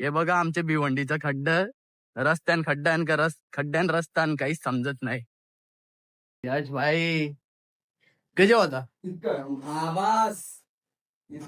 हे बघा आमचे भिवंडीचं खड्ड रस्त्यान खड्ड्यान का रस खड्ड्यान रस्त्यान काहीच समजत नाही. यश भाई कसे होता? आवाज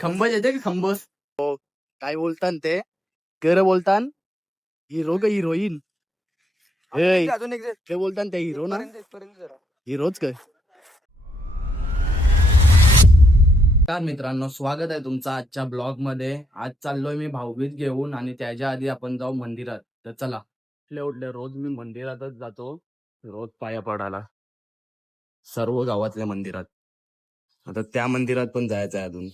खंब येते का खंब हो काय बोलतान ते? कर बोलतान. हिरो का हिरोईन? हे बोलतान ते हिरो ना. हिरोच काय नमस्कार मित्रांनो स्वागत आहे तुमचं आजच्या ब्लॉगमध्ये आज चाललोय मी भाऊबीज घेऊन आणि त्याच्या आधी आपण जाऊ मंदिरात. तर चला. उठल्या उठले रोज मी मंदिरातच जातो. रोज पाया पडायला. सर्व गावातल्या मंदिरात. आता त्या मंदिरात पण जायचं आहे अजून.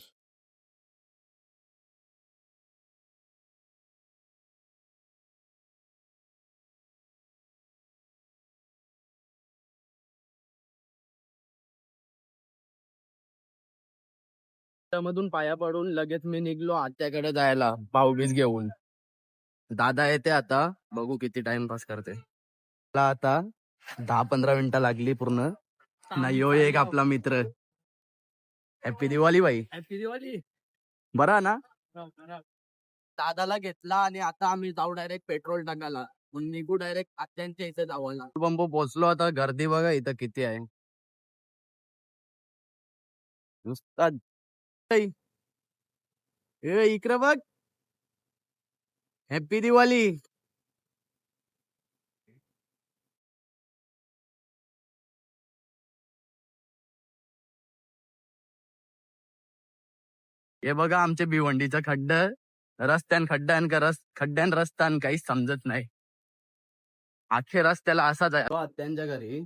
मधून पाया पडून लगेच मी निघलो आत्याकडे जायला भाऊबीज घेऊन. दादा येते आता बघू किती टाइमपास करते. मला आता दहा पंधरा मिनिटं लागली पूर्ण. ना यो एक आपला मित्र. हॅपी दिवाळी बाई. हॅपी दिवाळी बरा ना? दादाला घेतला आणि आता आम्ही जाऊ डायरेक्ट पेट्रोल टाकायला. मग निघू डायरेक्ट आत्यांच्या इथे जावायला. पंप पोहोचलो आता. गर्दी बघा इथं किती आहे. नुसता ए इकडे बघ. हॅपी दिवाळी हे बघा आमचे भिवंडीचं खड्ड. रस्त्यान खड्ड्यान का रस खड्ड्यान रस्त्यान काहीच समजत नाही. अख्खे रस्त्याला असाच आहे. तो आत्यांच्या घरी.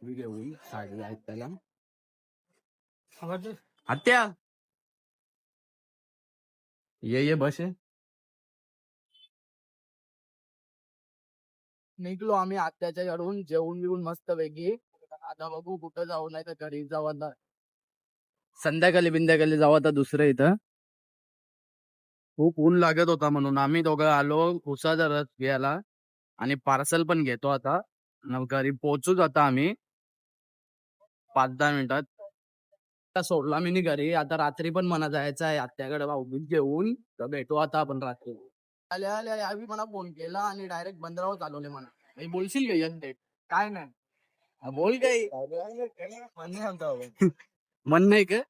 घेऊन साडी आहेत त्याला आत्या! ये ये बस। आहे. निघलो आम्ही आत्याच्या घरून जेवून बिवून मस्त पैकी आता बघू कुठं जाऊ नाही तर घरी जाऊ आता. संध्याकाळी बिंध्याकाळी जाऊ आता दुसरं इथं. खूप ऊन लागत होता म्हणून आम्ही दोघं आलो उसाचा रस घ्यायला आणि पार्सल पण घेतो आता. न घरी पोहोचूच आता आम्ही. पाच दहा मिनिटात. आता सोडला मी घरी. आता रात्री पण मला जायचं आहे. आत्याकडे भाऊबीज घेऊन तर भेटू आता आपण रात्री. आल्या आल्या यावी मला फोन केला आणि डायरेक्ट बंदरावर चालवले मला. काही बोलशील का यन डेट? काय नाही. हा, बोल काही आमचा बाबा. मन नाही का?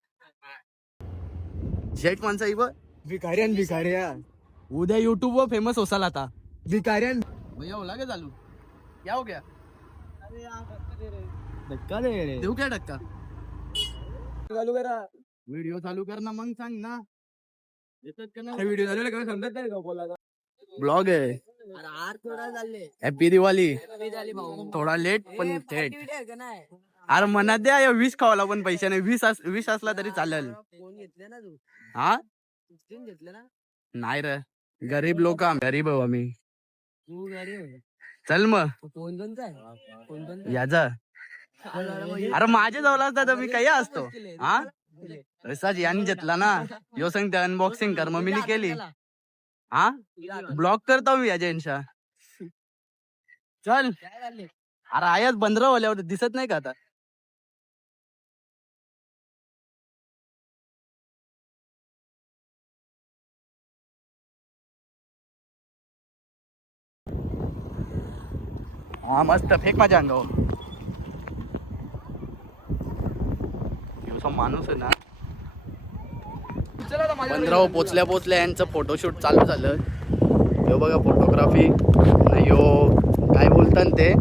शेट माणसा बघ भिकाऱ्यान भिकाऱ्या उद्या युट्यूब वर फेमस होसाल आता. भिकाऱ्यान. भैया ओला का चालू. क्या? हो गया धक्का दे रे. देऊ क्या धक्का? चालू करा. व्हिडिओ चालू कर ना मग सांग ना. येतात का अरे व्हिडिओ चालू काय समजत नाही का बोलायला? ब्लॉग आहे. आर थोडा चालले हॅपी दिवाळी झाली भाऊ. थोडा लेट पण थेट. अरे मनात द्या या वीस खावाला पण पैसे नाही. वीस अस- वीस असला तरी चालेल. फोन घेतले ना तू? हा? फोन घेतले ना? नाही रे. गरीब लोक गरीब आहो आम्ही. तू गाडी चल मग. फोन आहे? याचा. अरे माझ्या जवळ असता तर मी काही असतो. हा? तसाच याने घेतला ना. यो सांगते अनबॉक्सिंग कर. मग मी केली. हा? ब्लॉक करतो मी याच्या इन्शा चल. अरे आयाच बंदर होल्यावर दिसत नाही का आता? हा मस्त. फेक माझ्या अंगावर. ह्यो माणूस आहे ना. पंधराव पोचल्या पोचल्या यांचं फोटोशूट चालू झालं. ह्यो बघा फोटोग्राफी यो काय बोलतान ते?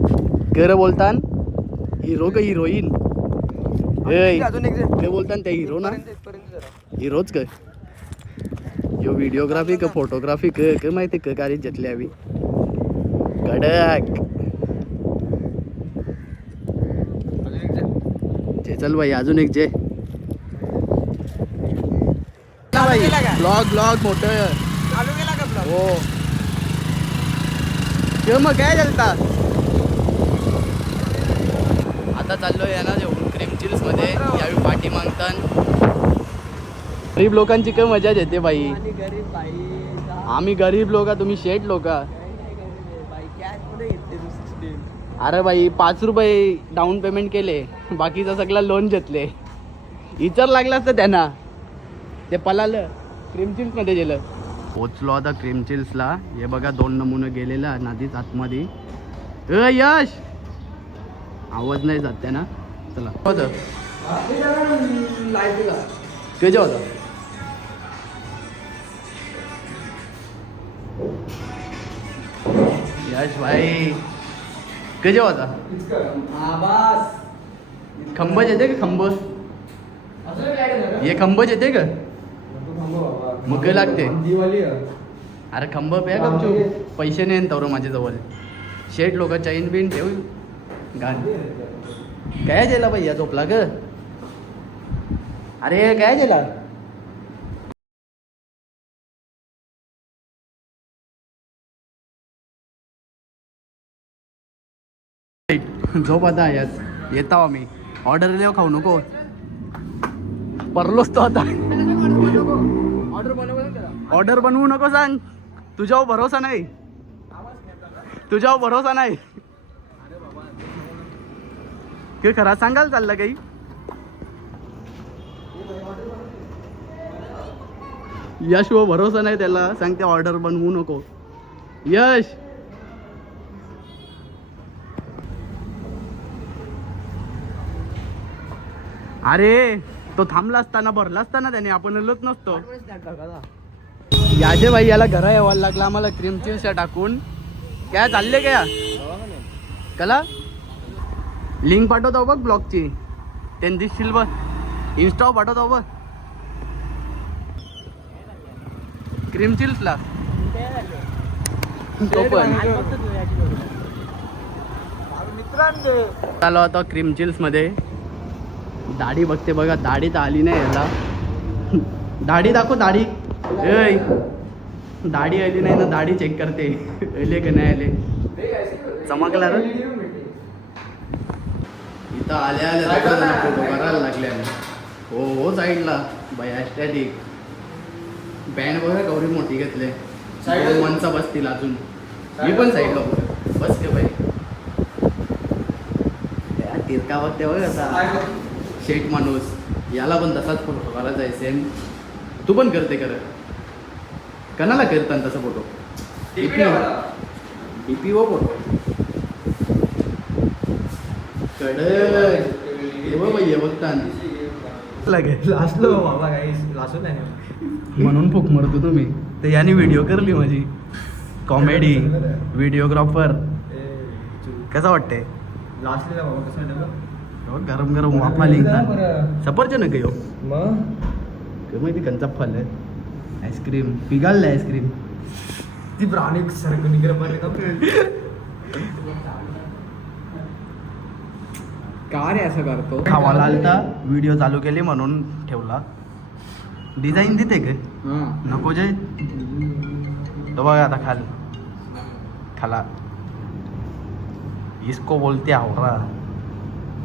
कर बोलतान? हिरो का हिरोईन काय बोलतान ते हिरो ना. हिरोच काय यो व्हिडिओग्राफी का फोटोग्राफी क काय माहिती का? गाडी घेतली हवी कडक. जे. चल भाई अजून एक जे चालू केला का? ब्लॉग ब्लॉग मोठ चालू केला का ब्लॉग हो. ते मग काय चालता आता चाललोय ना जेवण क्रीम चिल्समध्ये यावेळी पाठी मागतात गरीब लोकांची काय मजा येते बाई. आम्ही गरीब लोक तुम्ही शेठ लोक. अरे बाई पाच रुपये डाऊन पेमेंट केले. बाकीचा सगळा लोन घेतले. विचार लागला असतं त्यांना ते पलालं क्रीम चिल्समध्ये गेलं. पोचलो आता क्रीम चिल्सला हे बघा दोन नमुने गेलेला नदीत आतमध्ये. ए यश! आवाज नाही जात त्या ना चला. होतं कधी होता. यश भाई. कधी होता. आवाज खंबच येते का खंब हे खंबच येते का? मग काय लागते? दिवाळी अरे खंब पे गपचूप. पैसे नाही तर माझ्याजवळ शेट लोक चैन बिन ठेव गाण. काय जेला भैया झोपला ग? अरे काय जेला? झोप आता यात. येतो आम्ही. ऑर्डर लिहो खाऊ नको. परलोच तो आता. ऑर्डर बनवू नको सांग. तुझ्यावर भरोसा नाही. तुझ्यावर भरोसा नाही. ते खरा सांगाल चाललं काही? यश व भरोसा नाही त्याला. सांगते ऑर्डर बनवू नको. यश! अरे तो थांबला असताना भरला असताना त्याने आपण नसतो. याचे भाई याला घरा यावं लागला. आम्हाला क्रीम चिल्सच्या टाकून. काय चालले काय? कला? लिंक पाठवतो बघ ब्लॉगची त्यांनी दिसशील बघ. इन्स्टा पाठवतो बघ. क्रीम चिल्सला तो पण. आलो होतो क्रीम चिल्समध्ये. दाढी बघते बघा. दाढी तर आली नाही याला. दाढी दाखव दाढी. ऐ दाढी आली नाही ना दाढी चेक करते. आले का नाही आले? चमकला रे इथं आल्या आल्या फोटो करायला लागले हो हो साईडला. बाय ॲस्टॅटिक बँड बघा गौरी मोठी घेतले. मनचा बसतील अजून. मी पण साईडला बघ बस के बाई. तिरका बघते बघ असा शेट माणूस. याला पण तसाच फोटो करायचा आहे सेम तू पण करते कर. कणाला करतात तसा फोटो डीपी व फोटो काही म्हणून फुक मरतो तुम्ही. तर याने व्हिडिओ करली माझी. कॉमेडी व्हिडिओग्राफर कसं वाटते लासलेला बाबा कसं वाटलं गरम गरम वाफा लिहितात सफरचंद का यो मग? काय माहिती कंचा फल आहे आईस्क्रीम पिघाललं आईस्क्रीम ती प्राणी मारले का रे असं करतो? खावाला आलता व्हिडिओ चालू केली म्हणून ठेवला. डिझाईन देते का? नको जे. तो बघा आता खाल. खाला. इसको बोलते हावरा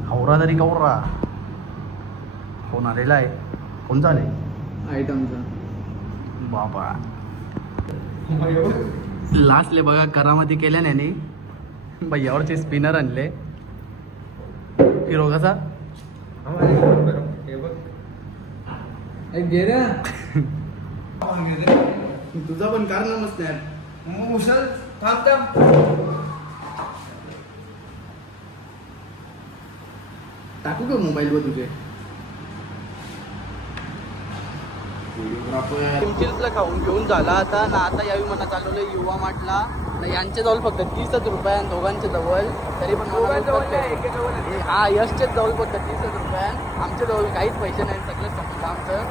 हावरा तरी कवरा कोण आलेला आहे. कोण झाले आयटमचा. बाबा. लास्टले बघा करामती केल्या त्याने भैयावरचे स्पिनर आणले. हिरो कसा? गेल्या तुझा पण कारनामच नाही थांब थांब. टाकू का मोबाईलवर तुझे? चिल्सला खाऊन घेऊन झाला आता. ना आता यावी म्हणा चालवलं युवा माटला. ना यांच्या जवळ फक्त तीसच रुपये दोघांच्या जवळ. तरी पण हे- हा यशच्याच जवळ फक्त तीसच रुपये आमच्या जवळ काहीच पैसे नाही सगळं संपलं आमचं.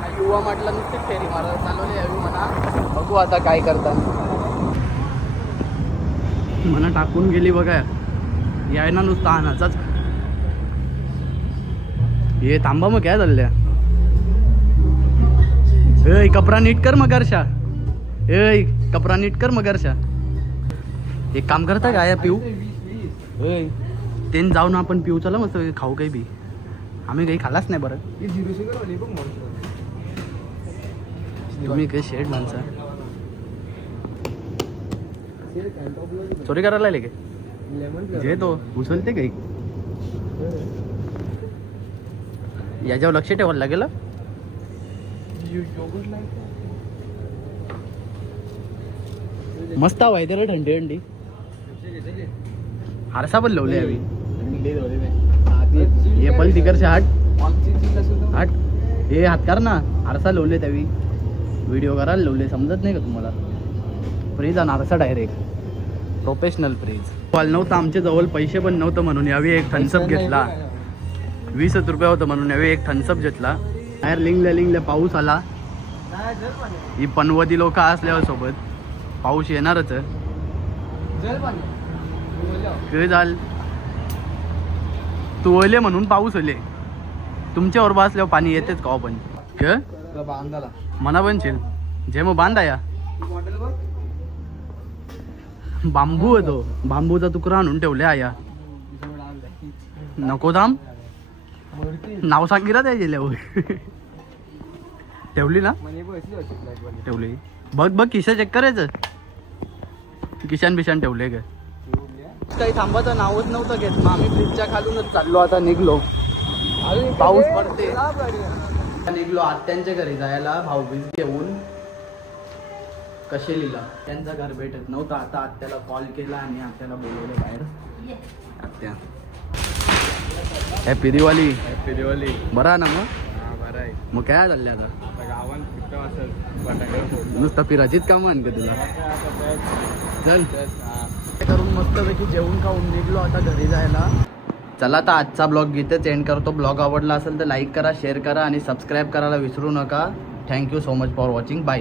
ना युवा माटला नुसतीच फेरी मारा चालवले यावी म्हणा बघू आता काय करता म्हणा टाकून गेली बघा. यायना नुसता आणाचाच ये थांबा मग काय चालल्या ए कपडा नीट कर मग अर्षा ए कपडा नीट कर मग अर्षा एक काम करता का या पिऊ? तेन जाऊन आपण पिऊ. चला मस्त खाऊ काही बी. आम्ही काही खालाच नाही बरं. तुम्ही काही शेड माणसा. चोरी करायला आले काय? जे तो उचलते काही. याच्यावर लक्ष ठेवायला लागेल? मस्त हवा आहे त्याला थंडी थंडी. आरसा पण लावले यावी हे पण तिकडचे हाट. हाट. हे हात कर ना. आरसा लावले त्यावी. व्हिडिओ करायला लावले समजत नाही का तुम्हाला? फ्रीज आणि आरसा डायरेक्ट प्रोफेशनल फ्रीज कॉल नव्हतं आमच्या जवळ पैसे पण नव्हतं म्हणून यावी एक थन्सअप घेतला. वीसच रुपये होतं म्हणून यावी एक थन्सअप घेतला. बाहेर लिंगल्या लिंगल्या पाऊस आला. ही पनवती लोक असल्यावर सोबत पाऊस येणारच झाल तू ओले म्हणून पाऊस ओले तुमच्यावर बसल्यावर पाणी येतेच का हो पण? क बांधाला मना पण चिल जे मग बांधा या. बांबू तो. बांबूचा तुकडा आणून ठेवले आया नको थांब. नाव सांगितलं त्या गेल्यावर ठेवली ना? ठेवली. बघ बघ खिशा चेक करायचं. किशान बिशान ठेवले का काही थांबाचं नावच नव्हतं घेत. मग आम्ही ब्रिजच्या खालूनच चाललो आता निघलो. पाऊस पडते निघलो आत्यांच्या घरी जायला. भाऊबीज घेऊन कसे लिहिला त्यांचं घर भेटत नव्हतं. आता आत्याला कॉल केला आणि आत्याला बोलवलं बाहेर. आत्या. हॅपी दिवाळी फेरीवाली बरा ना मग? हा बरं आहे. मग काय चालले आता? आता गावात असेल फटाके फोडलं. नुसतं फिरायचीत का म्हण का तुला? आता चल. करून मस्तपैकी जेवून खाऊन निघलो आता घरी जायला. चला तर आजचा ब्लॉग इथेच एंड करतो. ब्लॉग आवडला असेल तर लाईक करा शेअर करा आणि सबस्क्राईब करायला विसरू नका. Thank you so much for watching bye